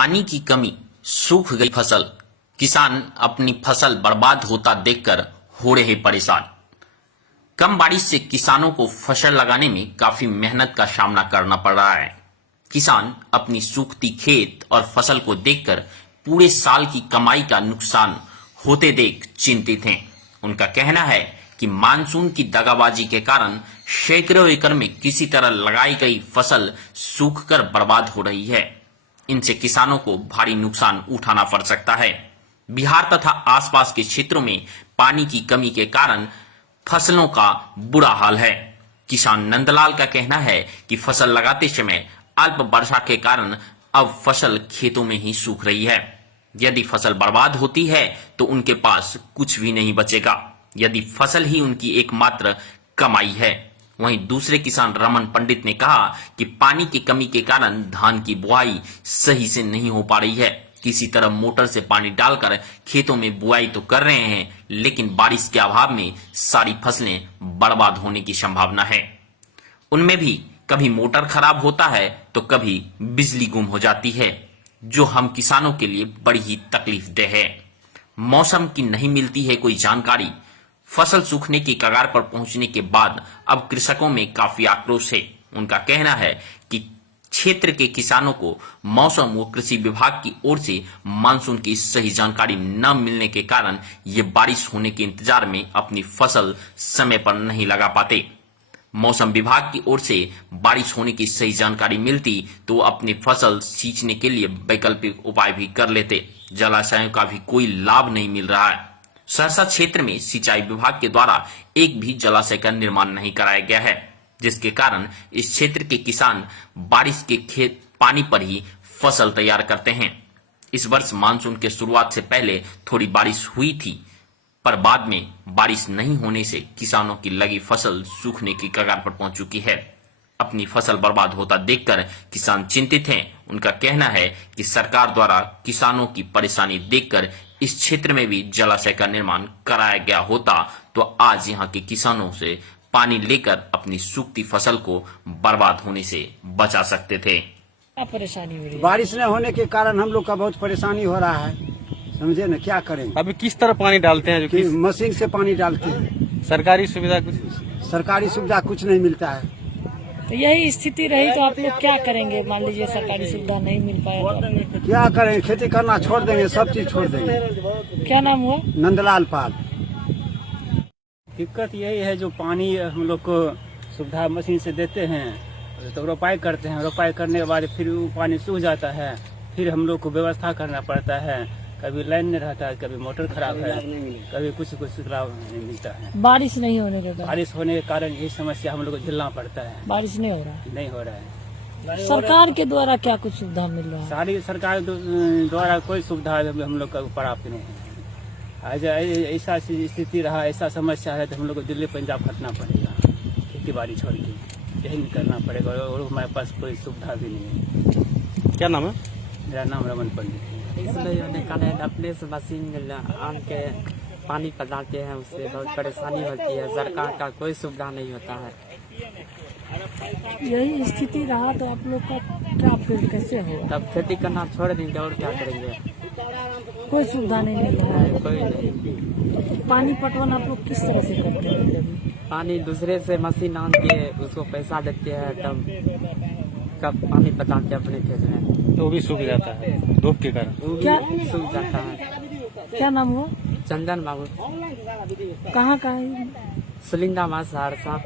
पानी की कमी, सूख गई फसल। किसान अपनी फसल बर्बाद होता देखकर हो रहे परेशान। कम बारिश से किसानों को फसल लगाने में काफी मेहनत का सामना करना पड़ रहा है। किसान अपनी सूखती खेत और फसल को देखकर पूरे साल की कमाई का नुकसान होते देख चिंतित हैं। उनका कहना है कि मानसून की दगाबाजी के कारण सैकड़ों एकड़ में किसी तरह लगाई गई फसल सूखकर बर्बाद हो रही है। इनसे किसानों को भारी नुकसान उठाना पड़ सकता है। बिहार तथा आसपास के क्षेत्रों में पानी की कमी के कारण फसलों का बुरा हाल है। किसान नंदलाल का कहना है कि फसल लगाते समय अल्प वर्षा के कारण अब फसल खेतों में ही सूख रही है। यदि फसल बर्बाद होती है तो उनके पास कुछ भी नहीं बचेगा, यदि फसल ही उनकी एकमात्र कमाई है। वहीं दूसरे किसान रमन पंडित ने कहा कि पानी की कमी के कारण धान की बुआई सही से नहीं हो पा रही है। किसी तरह मोटर से पानी डालकर खेतों में बुआई तो कर रहे हैं, लेकिन बारिश के अभाव में सारी फसलें बर्बाद होने की संभावना है। उनमें भी कभी मोटर खराब होता है तो कभी बिजली गुम हो जाती है, जो हम किसानों के लिए बड़ी ही तकलीफदेह है। मौसम की नहीं मिलती है कोई जानकारी। फसल सूखने की कगार पर पहुंचने के बाद अब कृषकों में काफी आक्रोश है। उनका कहना है कि क्षेत्र के किसानों को मौसम व कृषि विभाग की ओर से मानसून की सही जानकारी न मिलने के कारण ये बारिश होने के इंतजार में अपनी फसल समय पर नहीं लगा पाते। मौसम विभाग की ओर से बारिश होने की सही जानकारी मिलती तो अपनी फसल सींचने के लिए वैकल्पिक उपाय भी कर लेते। जलाशयों का भी कोई लाभ नहीं मिल रहा है। सहरसा क्षेत्र में सिंचाई विभाग के द्वारा एक भी जलाशय का निर्माण नहीं कराया गया है, जिसके कारण इस क्षेत्र के किसान बारिश के खेत पानी पर ही फसल तैयार करते हैं। इस वर्ष मानसून के शुरुआत से पहले थोड़ी बारिश हुई थी, पर बाद में बारिश नहीं होने से किसानों की लगी फसल सूखने की कगार पर पहुंच चुकी है। अपनी फसल बर्बाद होता देखकर किसान चिंतित हैं। उनका कहना है कि सरकार द्वारा किसानों की परेशानी देखकर इस क्षेत्र में भी जलाशय का निर्माण कराया गया होता तो आज यहाँ के किसानों से पानी लेकर अपनी सूखती फसल को बर्बाद होने से बचा सकते थे। क्या परेशानी हो रही है? बारिश न होने के कारण हम लोग का बहुत परेशानी हो रहा है, समझे न, क्या करें। अभी किस तरह पानी डालते हैं? कि मशीन से पानी डालते हैं। सरकारी सुविधा कुछ? सरकारी सुविधा कुछ नहीं मिलता है। तो यही स्थिति रही तो आप लोग क्या करेंगे? मान लीजिए सरकारी सुविधा नहीं मिल पाए तो क्या करें, खेती करना छोड़ देंगे, सब चीज छोड़ देंगे। क्या नाम हुआ? नंदलाल पाल। दिक्कत यही है, जो पानी हम लोग को सुविधा मशीन से देते हैं तो रोपाई करते हैं, रोपाई करने के बाद फिर वो पानी सूख जाता है, फिर हम लोग को व्यवस्था करना पड़ता है। कभी लाइन नहीं रहता है, कभी मोटर खराब है, कभी कुछ लाभ नहीं मिलता है। बारिश नहीं होने के कारण? बारिश होने के कारण यही समस्या हम लोग को झेलना पड़ता है। बारिश नहीं हो रहा? नहीं हो रहा है। सरकार के द्वारा क्या कुछ सुविधा मिल रहा है? सारी सरकार द्वारा कोई सुविधा हम लोग को प्राप्त नहीं है। आज ऐसा स्थिति रहा, ऐसा समस्या है तो हम लोग को दिल्ली पंजाब खटना पड़ेगा, खेती बाड़ी छोड़ के यही करना पड़ेगा, और हमारे पास कोई सुविधा भी नहीं है। क्या नाम है? मेरा नाम रमन पंडित है। इसलिए होने का है, अपने से मशीन आन के पानी पटाते हैं, उससे बहुत परेशानी होती है। सरकार का कोई सुविधा नहीं होता है। यही स्थिति रहा तो आप लोग का क्या फिर कैसे होगा? तब खेती करना छोड़ देंगे और क्या करेंगे? कोई सुविधा नहीं मिल रहा है। कोई नहीं। पानी पटवन आप लोग किस तरह से करते हैं? पानी दूसरे से मशीन आन के उसको पैसा देते हैं, तब पानी पटाते अपने खेत में, तो वो भी सूख जाता है धूप के कारण। वो भी क्या? सूख जाता है। क्या नाम हुआ? चंदन बाबू, कहाँ का है? सुलिंदा सहरसा।